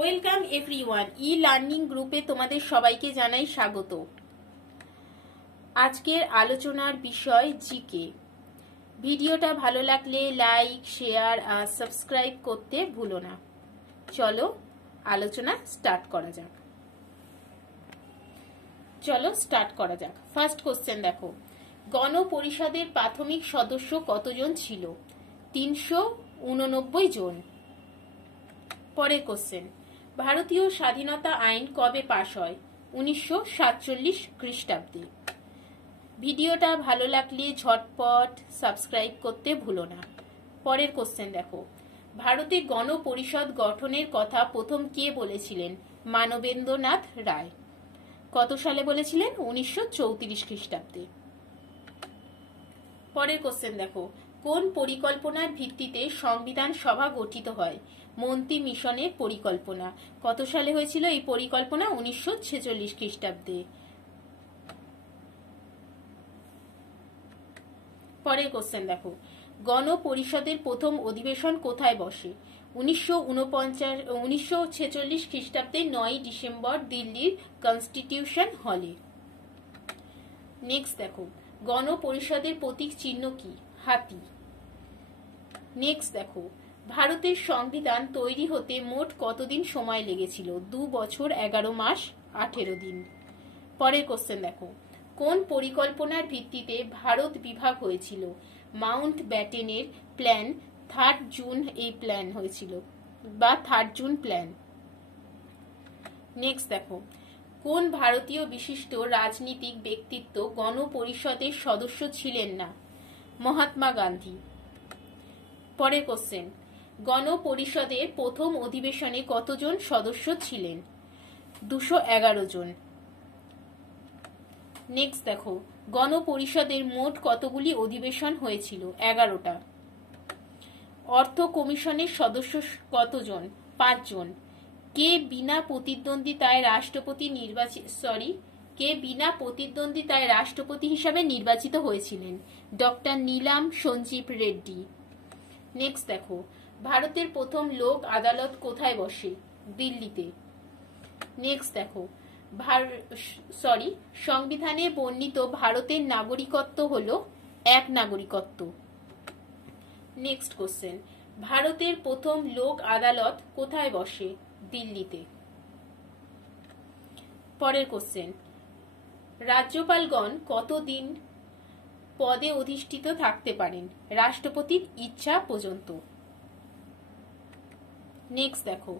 Welcome everyone, e learning গ্রুপে তোমাদের সবাইকে জানাই স্বাগত। আজকের আলোচনার বিষয় জিকে। ভিডিওটা ভালো লাগলে লাইক, শেয়ার আর সাবস্ক্রাইব করতে ভুলো না। চলো আলোচনা স্টার্ট করা যাক। ফার্স্ট কোশ্চেন দেখো, গণপরিষদের প্রাথমিক সদস্য কতজন ছিল? 389 জন। পরের কোশ্চেন, ভারতীয় স্বাধীনতা আইন কবে পাশ হয়? 1947 খ্রিস্টাব্দে। ভিডিওটা ভালো লাগলে ঝটপট সাবস্ক্রাইব করতে ভুলো না। পরের কোশ্চেন দেখো, ভারতে গণপরিষদ গঠনের কথা প্রথম কে বলেছিলেন? মানবেন্দ্রনাথ রায়। কত সালে বলেছিলেন? 1934 খ্রিস্টাব্দে। পরের কোশ্চেন দেখো, কোন পরিকল্পনার ভিত্তিতে সংবিধান সভা গঠিত হয়? মন্ত্রী মিশনের পরিকল্পনা। কত সালে হয়েছিল এই পরিকল্পনা? 1946 খ্রিস্টাব্দে। পরের কোশ্চেন দেখো, গণপরিষদের প্রথম অধিবেশন কোথায় বসে? 1946 খ্রিস্টাব্দে 9 ডিসেম্বর দিল্লির কনস্টিটিউশন হলে। নেক্সট দেখো, গণপরিষদের প্রতীক চিহ্ন কি? হাতি। নেক্সট দেখো, ভারতের সংবিধান তৈরি হতে মোট কতদিন সময় লেগেছিল? 2 বছর 11 মাস 18 দিন। পরের কোশ্চেন দেখো, কোন পরিকল্পনার ভিত্তিতে ভারত বিভাগ হয়েছিল? মাউন্ট ব্যাটেনের প্ল্যান। 3 জুন এই প্ল্যান হয়েছিল বা 3 জুন প্ল্যান। নেক্সট দেখো, কোন ভারতীয় বিশিষ্ট রাজনীতিক ব্যক্তিত্ব গণপরিষদের সদস্য ছিলেন না? মহাত্মা গান্ধী। পরের কোশ্চেন, গণপরিষদের প্রথম অধিবেশনে কতজন সদস্য ছিলেন? 211 জন। নেক্সট দেখো, গণপরিষদের মোট কতগুলি অধিবেশন হয়েছিল? 11টা। অর্থ কমিশনের সদস্য কতজন? 5 জন। কে বিনা প্রতিদ্বন্দ্বিতায় রাষ্ট্রপতি হিসাবে নির্বাচিত হয়েছিলেন? ডক্টর নীলাম সঞ্জীব রেড্ডি। নেক্সট দেখো, ভারতের প্রথম লোক আদালত কোথায় বসে? দিল্লিতে। নেক্সট দেখো, সংবিধানে বর্ণিত ভারতের নাগরিকত্ব হলো 1 নাগরিকত্ব। নেক্সট কোশ্চেন, ভারতের প্রথম লোক আদালত কোথায় বসে? দিল্লিতে। পরের কোশ্চেন, রাজ্যপালগণ কতদিন পদে অধিষ্ঠিত থাকতে পারেন? রাষ্ট্রপতির ইচ্ছা পর্যন্ত। নেক্সট দেখো,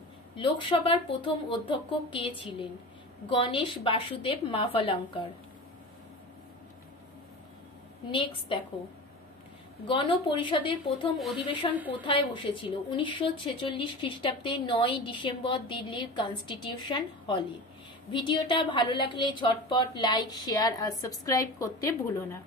লোকসভার প্রথম অধ্যক্ষ কে ছিলেন? গণেশ বাসুদেব মাভালাঙ্কার। নেক্সট দেখো, গণপরিষদের প্রথম অধিবেশন কোথায় বসেছিল? 1946 খ্রিস্টাব্দে 9 ডিসেম্বর দিল্লির কনস্টিটিউশন হলে। ভিডিওটা ভালো লাগলে ঝটপট লাইক, শেয়ার আর সাবস্ক্রাইব করতে ভুলো না।